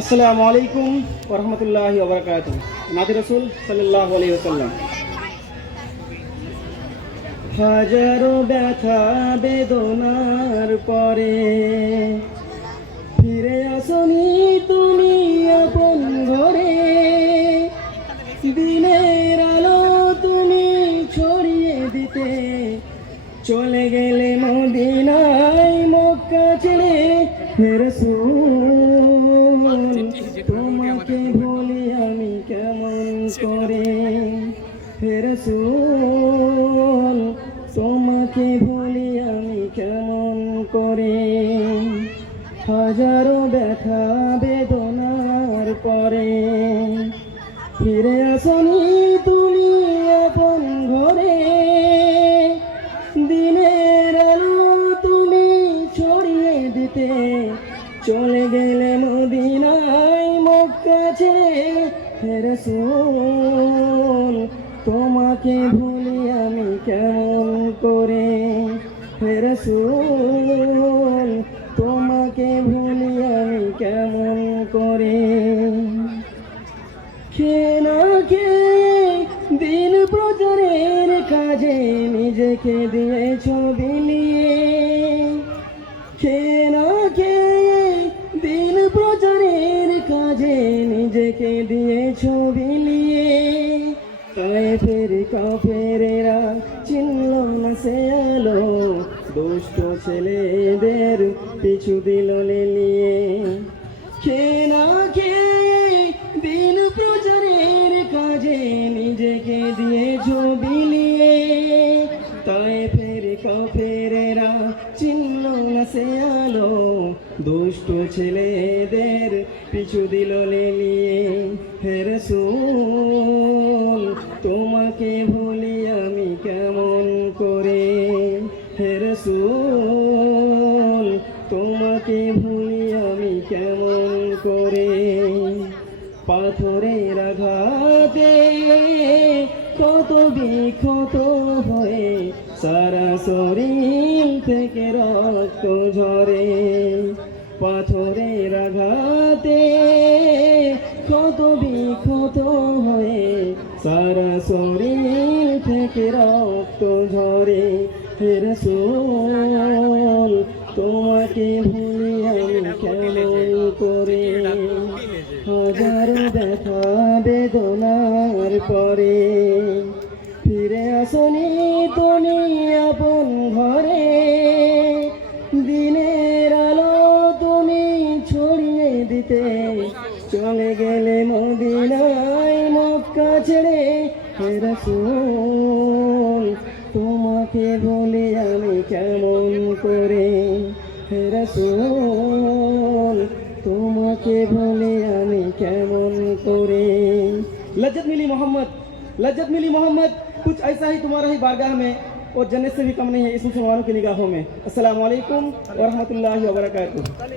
আসসালামু আলাইকুম ওয়া রাহমাতুল্লাহি ওয়া বারাকাতুহু। নাবি রাসূল সাল্লাল্লাহু আলাইহি ওয়াসাল্লাম। হাজারো ব্যথা বেদনার পরে ফিরে আসনি তুমি আপন ঘরে। দিনের আলো তুমি ছড়িয়ে দিতে চলে গেলে মদিনায় মক্কা ছেড়ে। হে রাসূল তোমাকে ভুলি আমি কেমন করে। হে রাসূল তোমাকে ভুলি আমি কেমন করে। হাজারো ব্যথা বেদনার পরে ফিরে আসনি তুমি আপন ঘরে। দিনের আলো তুমি ছড়িয়ে দিতে চলে গেলে মদিনায় মক্কা ছেড়ে। হে রাসূল তোমাকে ভুলি আমি কেমন করে। হে রাসূল তোমাকে ভুলি আমি কেমন করে। খেয়ে না খেয়ে দিন প্রচারের কাজে নিজেকে দিয়েছ বিলিয়ে। খেয়ে না খেয়ে দিন প্রচারের কাজে নিজেকে দিয়েছ বিলিয়ে। তায়েফের কাফেরেরা চিনল না সে আলো, দুষ্ট ছেলেদের পিছু দিল লেলিয়ে। খেয়ে না খেয়ে দিন প্রচারের কাজে নিজেকে দিয়েছ বিলিয়ে। তায়েফের কাফেরেরা চিনল না সে আলো, দুষ্ট ছেলেদের পিছু দিল লেলিয়ে। হে রাসূল তোমাকে ভুলি আমি কেমন করে। হে রাসূল তোমাকে ভুলি আমি কেমন করে। পাথরের আঘাতে কত বিক্ষত হয়ে সারা শরীর থেকে রক্ত ঝরে। পাথরের আঘাতে কত বিক্ষত হয়ে সারা শরীর থেকে রক্ত ঝরে। হে রাসূল তোমাকে ভুলি আমি কেমন করে। হাজারো ব্যথা বেদনার পরে ফিরে আসনি তুমি আপন ঘরে। দিনের আলো তুমি ছড়িয়ে দিতে চলে গেলে মদিনায় মক্কা ছেড়ে। হে রাসূল তোমাকে বলি আমি কেমন করে। হে রাসূল তোমাকে বলি আমি কেমন করে। लज्जत मिली मोहम्मद, कुछ ऐसा ही तुम्हारा ही बारगाह में और जन्नत से भी कम नहीं है इस मुसलमानों की निगाहों में। अस्सलामु अलैकुम व रहमतुल्लाहि व बरकातुहू।